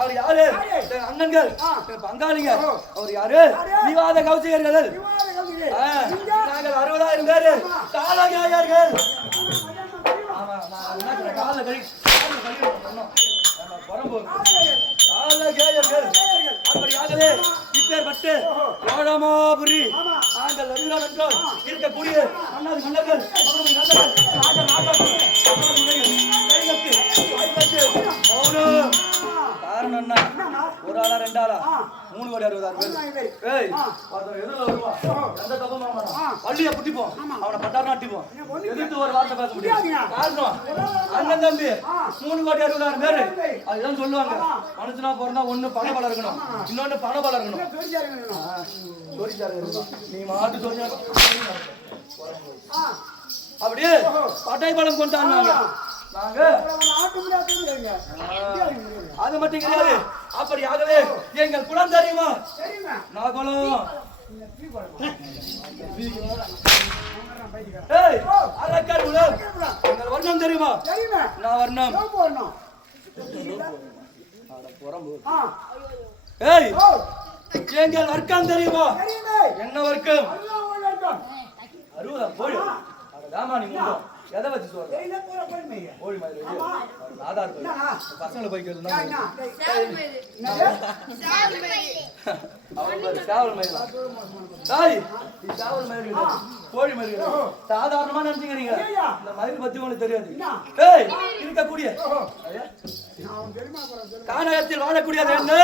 அவர் யாரு? அண்ணன்கள் பங்காளிங்க. அவர் யாரு? விவாத கௌசிகர்கள். நாங்கள் 60,000 பேரு தாளகாயர்கள். கால கழி அப்படியாகவே இப்பேற்பட்டு கோடமாபுரி நாங்கள் வருகிறோம் என்றால் இருக்கக்கூடிய அண்ணாதி மன்னர்கள் காரணம் என்ன? ஒரு ஆளா 2 ஆளா 3 கோடி 60,000 பேர். எதிரில் வருவான், எந்த தப்பும் பண்ண மாட்டான். பள்ளியை புட்டிப்போம், அவனை பட்டாரம் அட்டிப்போம், எதிர்த்து ஒரு வார்த்தை பேச முடியாது. காரணம் அண்ணன் தம்பி 3 கோடி 60,000 பேர். அதுதான் சொல்லுவாங்க, மனுஷனா பிறந்தா ஒண்ணு பண பலம் இருக்கணும், இன்னொன்னு பண பலம் இருக்கணும். நீ மாட்டு சொல்லி அப்படியே பட்டை பலம் கொண்டாங்க. அது மட்டும் கிடையாது, அப்படியாகவே எங்கள் குலம் தெரியுமா? நாகலம் அரக்கர் குலம். எங்கள் வர்ணம் தெரியுமா? நான் வர்ணம். எங்கள் வர்க்கம் தெரியுமா? என்ன வர்க்கம்? 60 போய் நீ முந்தோம் எதை வச்சு சொல்ற? ஓடி மாதிரி ஆதார் பசங்களை போய்க்கிறது கோழி மயில் சாதாரணமா நினைச்சுக்கிறீங்க. இந்த மயில் பத்தி உங்களுக்கு தெரியாது. இருக்கக்கூடிய கானகத்தில் வாழக்கூடியது என்ன?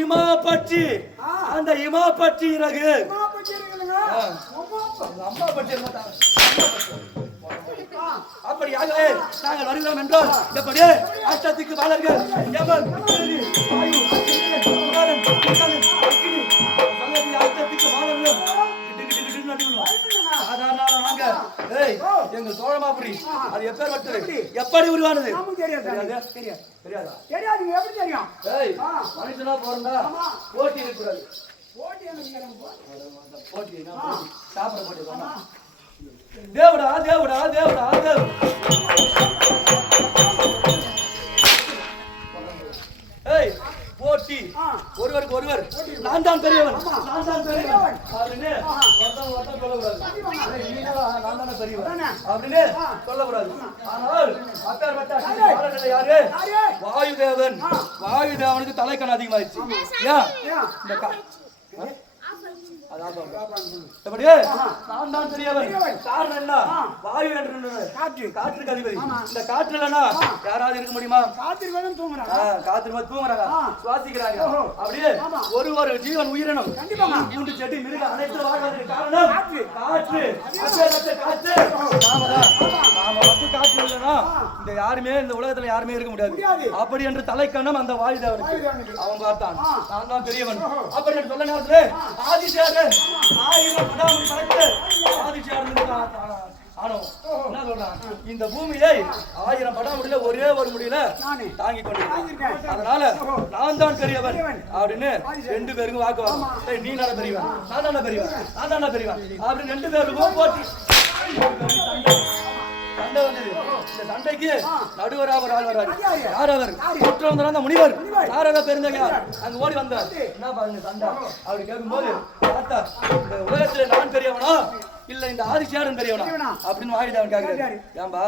இமா பட்சி. அந்த இமா பட்சி இறகு அம்மா பட்சி அப்படியாகவே நாங்கள் வருகிறோம் என்றால் எப்படி அஷ்டத்துக்கு பாலர்கள் எங்கள் சோழமாபுரி அது எப்பேற்பட்டது, எப்படி உருவானது தெரியாதா? மனுஷனா பிறந்தா போட்டி இருக்கக்கூடாது. போட்டி சாப்பிட போட்டி சொன்னா தேவடா தேவடா தேவடா தேவ். போட்டி ஒருவருக்கு ஒருவர் நான் தான் பெரியவன், நான் தான் பெரியவன் அப்படின்னு நான் தானே பெரியவன் அப்படின்னு சொல்லக்கூடாது. ஆனால் அப்பேற்பட்ட யாரு? வாயுதேவன். வாயுதேவனுக்கு தலைக்கண் அதிகமாயிடுச்சு. ஏன் நான் தான் பெரியவன். காரணம் என்ன? வாயு என்று காற்றுக்கு அதிபதி. இந்த காற்று இல்லைன்னா யாராவது இருக்க முடியுமா? காத்திரு தூங்குறாங்க, சுவாசிக்கிறாங்க. அப்படியே ஒரு ஜீவன் உயிரினம் மூன்று செடி மிருக அனைத்து வாழ்வதற்கு காரணம் காற்று. காற்று நாம மட்டும் காற்று இல்லைன்னா இந்த யாருமே இந்த உலகத்துல யாருமே இருக்க முடியாது. அப்படி என்று தலைக்கணம் அந்த வாயுதேவனுக்கு. அவன் பார்த்தான் நான் தான் பெரியவன் அப்படி என்று சொல்ல நேரத்துல ஆதிசேரன் 1000 படாமல் படைத்து என்ன சொல்றான்? இந்த பூமியை 1000 படாமுடியில ஒரே ஒரு முடியல தாங்கி கொண்டிருக்கான். அதனால நான் தான் பெரியவன் அப்படின்னு 2 பேருக்கும் வாக்குவாதம். நீ தானே பெரியவன், நான் தானே பெரியவன், நான் தானே பெரியவன் அப்படின்னு 2 பேருக்கும் போட்டி சண்டை வந்தது. இந்த சண்டைக்கு நடுவராக ஒரு ஆள் வர்றாரு. யார் அவர்? குற்றவந்தர் முனிவர். யாராவது பெருந்தகையார் அங்க ஓடி வந்தார். என்ன பாருங்க சண்டை அப்படி கேட்கும்போது பார்த்தா இந்த உலகத்துல நான் பெரியவனா இல்ல இந்த ஆதிசேடன் பெரியவனா அப்படின்னு வாயுதேவன் கேக்குறாரு. ஏன்பா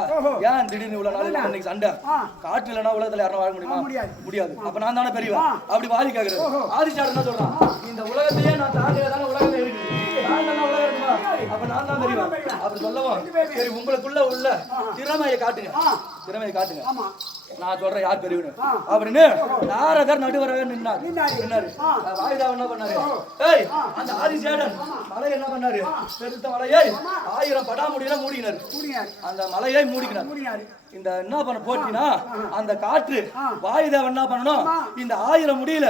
ஏன் திடீர்னு இவ்வளவு நாள் இன்னைக்கு சண்டை? காற்று இல்லைன்னா உலகத்துல யாரும் வாழ முடியுமா? முடியாது. அப்ப நான் தானே பெரியவன் அப்படி வாதி கேக்குறாரு. ஆதிசேடன் என்ன சொல்றான்? இந்த உலகத்தையே நான் தாண்டியதான உலகமே இருக்கு, உலகம் இருக்குமா? அப்ப நான் தான் பெரியவன் அப்படி சொல்லவும் சரி உங்களுக்குள்ள உள்ள திறமையை காட்டுங்க, திறமையை காட்டுங்க, நான் சொல்றேன் யார் பெரியவனு அப்படின்னு நாரதர் நடுவராக நின்னாரு. வாயுதேவன் என்ன பண்ணாரு? அந்த ஆதிசேடன் மலை என்ன பண்ணாரு? பெருத்த மலையை 1000 படாமுடியில மூடினார். அந்த மலையை மூடிக்கினார். இந்த என்ன பண்ண போட்டினா அந்த காற்று வாயுதேவன் என்ன பண்ணணும்? இந்த 1000 முடியல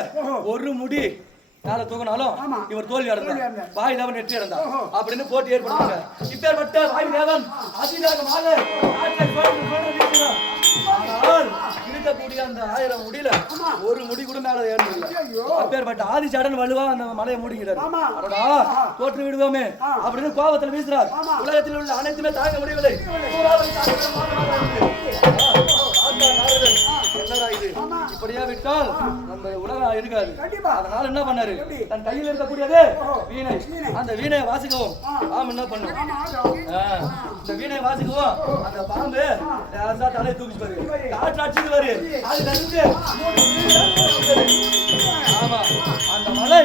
ஒரு முடி நாளை தூக்கினாலும் இவர் தோல்வி அடைந்தார், வாயுதேவன் வெற்றி அடைந்தார் அப்படின்னு போட்டி ஏற்படுத்தாங்க. இப்பேற்பட்ட வாயுதேவன் அதிவேகமாக இருக்கக்கூடிய அந்த 1000 முடியல ஒரு முடி கூட மேல ஏறல. அப்பேற்பட்ட ஆதிசேடன் வலுவா அந்த மலையை மூடிக்கிறார். அடடா தோற்று விடுவோமே அப்படின்னு கோபத்துல வீசுறார். உலகத்தில் உள்ள அனைத்துமே தாங்க முடியவில்லை. என்னடா இது இப்படியா விட்டால் நம்ம உலகம் இருக்காது. அதனால என்ன பண்ணாரு, தன் கையில் இருக்கக்கூடியது வீணை, அந்த வீணையை வாசிக்கவும் பாம்பு என்ன பண்ணும், இந்த வீணையை வாசிக்கவும் அந்த பாம்பு தலையை தூக்கி பாரு காற்று அடிச்சுட்டு வரு. ஆமா அந்த மலை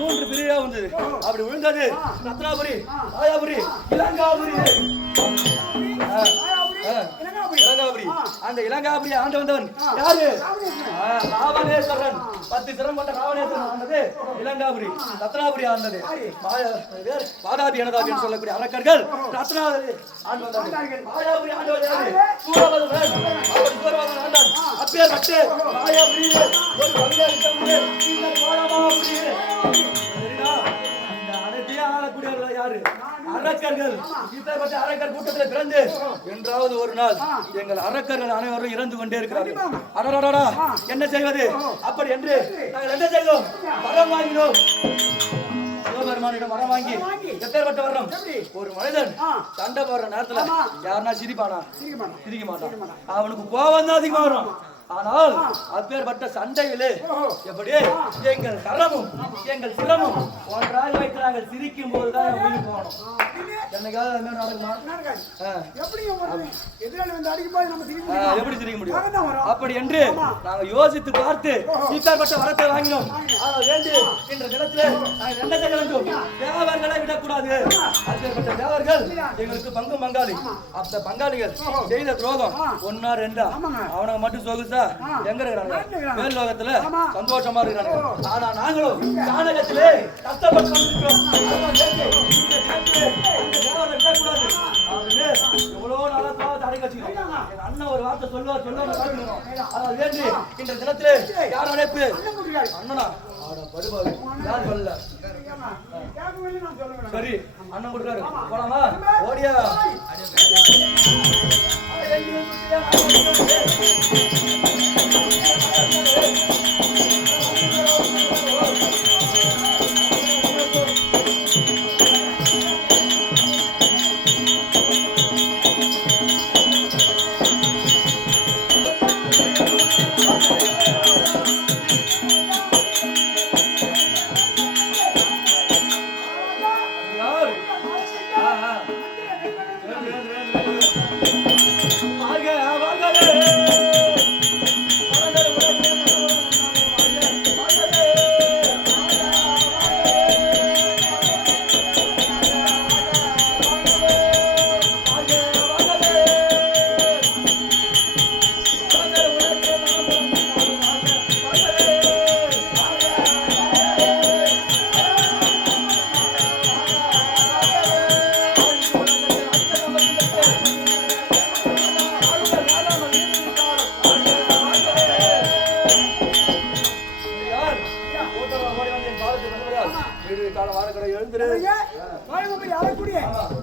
3 பிரிவா வந்தது. அப்படி விழுந்தது ரத்னாபுரி, மாயாபுரி, இலங்காபுரி. இலங்காபுரி, அந்த இலங்காபுரி ஆண்டு வந்தவன் யாரு? ராவணேஸ்வரன். 10 சிரம் கொண்ட ராவணேஸ்வரன் ஆண்டது இலங்காபுரி. ரத்னாபுரி ஆண்டது வாதாபி எனதாபி என்று சொல்லக்கூடிய அரக்கர்கள் ரத்னாபுரி ஆண்டு வந்தார்கள். மாயாபுரி ஆண்டவர் யாரு? சூரபத்மன். அவர் சூரபத்மன் ஆண்டான். அப்பேற்பட்டு மாயாபுரி ஒரு பகுதியாக இருக்கக்கூடிய இந்த சோழமாபுரி. சரிடா, இந்த அனைத்தையும் ஆளக்கூடியவர்கள் யாரு? அரக்கர்கள். இப்பேற்பட்ட அரக்கர் கூட்டத்தில் பிறந்து என்றாவது ஒரு நாள் எங்கள் அரக்கர்கள் அனைவரும் இறந்து கொண்டே இருக்கிறார்கள். அடடடா என்ன செய்வது? அப்படி என்று நாங்கள் என்ன செய்தோம்? வரம் வாங்கினோம். சிவபெருமானிடம் வரம் வாங்கி எப்பேற்பட்ட வரம்? ஒரு மனிதன் சண்டை போடுற நேரத்துல யாருன்னா சிரிப்பானா? சிரிக்க மாட்டான். அவனுக்கு கோபம் தான் அதிகமா வரும். ஆனால் அப்பேற்பட்ட சண்டையிலே எப்படி எங்கள் கரமும் எங்கள் சிரமும் ஒன்றாக வைத்து நாங்கள் சிரிக்கும் போதுதான் உயிர் போகணும். என்னைக்காவது அது மாதிரி நடக்குமா? எப்படி சிரிக்க முடியும்? அப்படி என்று நாங்கள் யோசித்து பார்த்து இப்பேற்பட்ட வரத்தை வாங்கினோம். வேண்டி என்ற தினத்திலே நாங்கள் என்ன செய்ய வேண்டும்? தேவர்களை விடக்கூடாது. அப்பேற்பட்ட தேவர்கள் எங்களுக்கு பங்கு பங்காளி. அந்த பங்காளிகள் செய்த துரோகம் 1 2 அவனுக்கு மட்டும் சொகுசா எங்க இருக்கிறாங்க? மேல் லோகத்துல சந்தோஷமா இருக்கிறாங்க. ஆனா நாங்களும் ஜானகத்திலே கஷ்டப்பட்டு வந்திருக்கிறோம். எவ்வளவு நாளா தடை வச்சுக்கிறோம். அண்ணன் ஒரு வார்த்தை சொல்லுவார் அதாவது வேண்டி இன்ற தினத்திலே யார் அழைப்பு? அண்ணனா படுபாடு யார் சொல்லல. சரி அண்ணன் கொடுக்காரு போலாமா? ஓடியா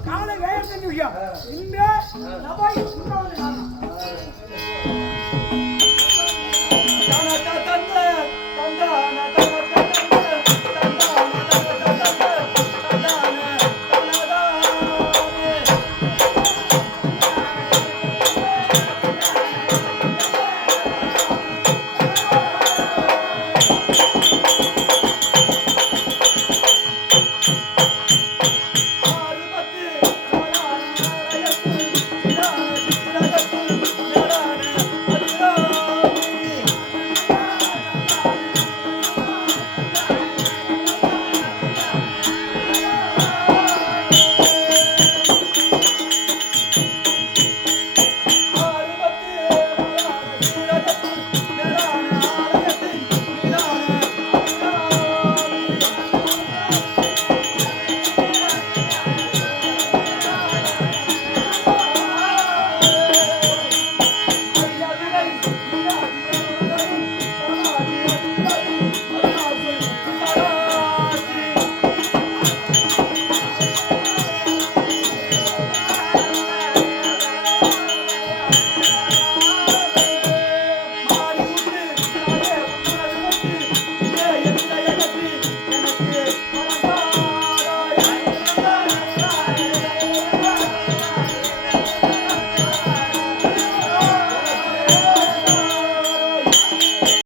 காலை வேலை செஞ்ச விஷயம் இந்த